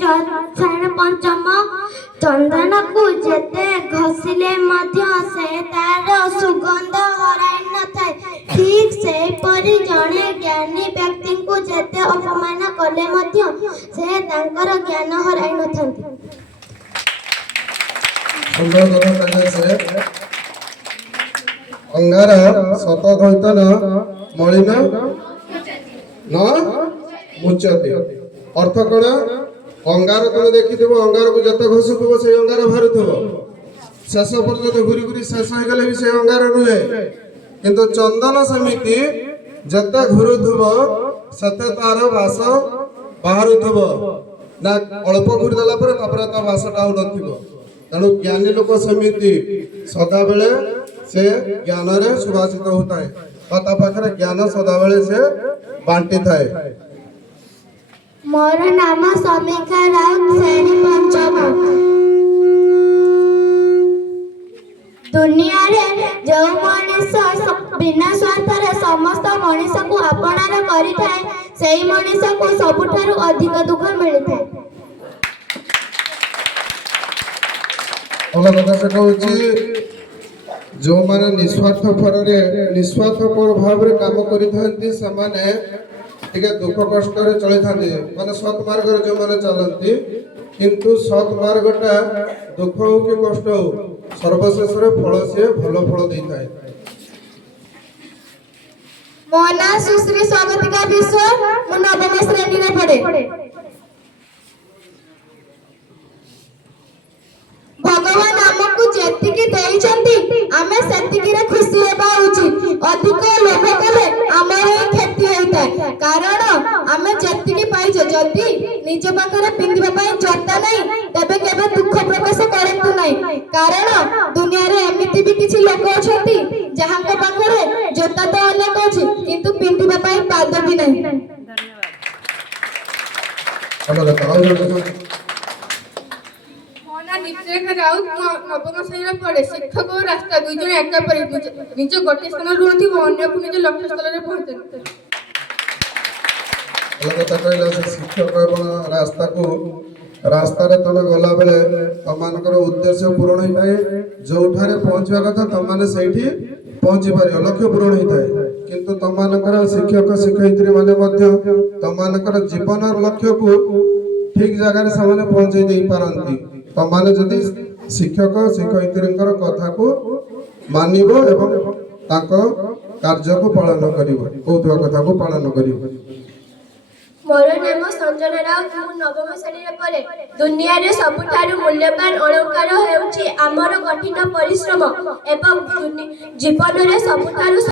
ଶ୍ରେଣୀ ପଞ୍ଚମ। ଚନ୍ଦନକୁ ଯେତେ ଘଷିଲେ ମଧ୍ୟ ସେ ତାର ସୁଗନ୍ଧ ହରାଇ ନଥାଏ। ଠିକ୍ ସେହିପରି ଜଣେ ଜ୍ଞାନୀ ବ୍ୟକ୍ତିଙ୍କୁ ଯେତେ ଅପମାନ କଲେ ମଧ୍ୟ ସେ ତାଙ୍କର ଜ୍ଞାନ ହରାଇ ନଥାନ୍ତି। ଅଙ୍ଗାର ଶତଦ୍ୱୈତନ ମଳିନ ନ ମୁଚ୍ୟତେ। ଅର୍ଥ କଣ? ଅଙ୍ଗାର ତମେ ଦେଖିଥିବ, ଅଙ୍ଗାରକୁ ଯେତେ ଘଷୁଥିବ ସେଇ ଅଙ୍ଗାର ବାହାରୁଥିବ, ଶେଷ ପର୍ଯ୍ୟନ୍ତ ଘୁରି ଘୁରି ଶେଷ ହେଇଗଲେ ବି ସେଇ ଅଙ୍ଗାର ରୁହେ। କିନ୍ତୁ ଚନ୍ଦନ ସେମିତି ଯେତେ ଘୁରୁଥିବ ସେତେ ତାର ବାସ ବାହାରୁଥିବ ନା। ଅଳ୍ପ ଘୁରି ଦେଲା ପରେ ତାପରେ ତା ବାସଟା ଆଉ ନଥିବ। ତେଣୁ ଜ୍ଞାନୀ ଲୋକ ସେମିତି ସଦାବେଳେ ସେ ଜ୍ଞାନରେ ସୁଭାଷିତ ହଉଥାଏ ବା ତା ପାଖରେ ଜ୍ଞାନ ସଦାବେଳେ ସେ ବାଣ୍ଟି ଥାଏ। ମୋର ନାମ ସମୀକ୍ଷା ରାଉତ, ଶ୍ରେଣୀ ପଞ୍ଚମ। ଦୁନିଆରେ ଯେଉଁ ମଣିଷ ବିନା ସ୍ୱାର୍ଥରେ ସମସ୍ତ ମଣିଷକୁ ଆପଣାର କରିଥାଏ, ସେହି ମଣିଷକୁ ସବୁଠାରୁ ଅଧିକ ଦୁଃଖ ମିଳିଥାଏ। ଭଲ କଥା ସେ କହୁଛି, ଯେଉଁମାନେ ନିସ୍ୱାର୍ଥପର ଭାବରେ କାମ କରିଥାନ୍ତି ସେମାନେ ଟିକେ ଦୁଃଖ କଷ୍ଟରେ ଚଳିଥାନ୍ତି, ମାନେ ସତ୍ ମାର୍ଗରେ ଯେଉଁମାନେ ଚାଲନ୍ତି। କିନ୍ତୁ ସତ୍ ମାର୍ଗଟା ଦୁଃଖ ହଉ କି କଷ୍ଟ ହଉ ସର୍ବଶେଷରେ ଫଳ ସିଏ ଭଲ ଫଳ ଦେଇଥାଏ। ମୋ ନାଁ ସୁଶ୍ରୀ ସ୍ୱାଗତିକା ବିଶ୍ୱାଳ, ମୁଁ ନବମ ଶ୍ରେଣୀରେ ପଢେ। ଭଗବାନ ଆମକୁ ଯେତିକି ଦେଇଛନ୍ତି ଆମେ ସେତିକିରେ ଖୁସି ହେବା ଉଚିତ। ଅଧିକ ଲୋଭ କଲେ ଆମର ହିଁ କ୍ଷତି ହେଇଥାଏ। କାରଣ ଆମେ ଯେତିକି ପାଇଛେ, ଯଦି ନିଜ ପାଖରେ ପିନ୍ଧିବା ପାଇଁ ଜୋତା ନାହିଁ ତେବେ କେବେ ଦୁଃଖ ପ୍ରକାଶ କରନ୍ତୁ ନାହିଁ। କାରଣ ଦୁନିଆରେ ଏମିତି ବି କିଛି ଲୋକ ଅଛନ୍ତି ଯାହାଙ୍କ ପାଖରେ ଜୋତା ତ ଅନେକ ଅଛି କିନ୍ତୁ ପିନ୍ଧିବା ପାଇଁ ପାଦ ବି ନାହିଁ। ନିତ୍ୟରେଖା ରାଉତ, ନବମ ଶ୍ରେଣୀରେ ପଢେ। ଶିକ୍ଷକ ଓ ରାସ୍ତା ଦୁଇ ଜଣ ଏକାପରି, ନିଜ ଗୋଟିଏ ସ୍ଥାନରେ ରୁହନ୍ତି ଓ ଅନ୍ୟକୁ ନିଜ ଲକ୍ଷ୍ୟସ୍ଥଳରେ ପହଞ୍ଚନ୍ତି। ଶିକ୍ଷକ ଏବଂ ରାସ୍ତାରେ ତମେ ଗଲାବେଳେ ତମମାନଙ୍କର ଉଦ୍ଦେଶ୍ୟ ପୂରଣ ହେଇଥାଏ। ଯୋଉଠାରେ ପହଞ୍ଚିବା କଥା ତମମାନେ ସେଇଠି ପହଞ୍ଚି ପାରିବ, ଲକ୍ଷ୍ୟ ପୂରଣ ହେଇଥାଏ। କିନ୍ତୁ ତମମାନଙ୍କର ଶିକ୍ଷକ ଶିକ୍ଷୟିତ୍ରୀ ମାନେ ମଧ୍ୟ ତମମାନଙ୍କର ଜୀବନର ଲକ୍ଷ୍ୟକୁ ଠିକ ଜାଗାରେ ସେମାନେ ପହଞ୍ଚେଇ ଦେଇ ପାରନ୍ତି। ତମମାନେ ଯଦି ଶିକ୍ଷକ ଶିକ୍ଷୟିତ୍ରୀଙ୍କର କଥାକୁ ମାନିବ ଏବଂ ତାଙ୍କ କାର୍ଯ୍ୟକୁ ପାଳନ କରିବ, କହୁଥିବା କଥାକୁ ପାଳନ କରିବ। ମୋର ନାମ ସଞ୍ଜନା ରାଉତ, ମୁଁ ନବମ ଶ୍ରେଣୀରେ ପଢେ। ଦୁନିଆରେ ସବୁଠାରୁ ମୂଲ୍ୟବାନ ଅଳଙ୍କାର ହେଉଛି ଆମର କଠିନ ପରିଶ୍ରମ ଏବଂ ଜୀବନରେ ସବୁଠାରୁ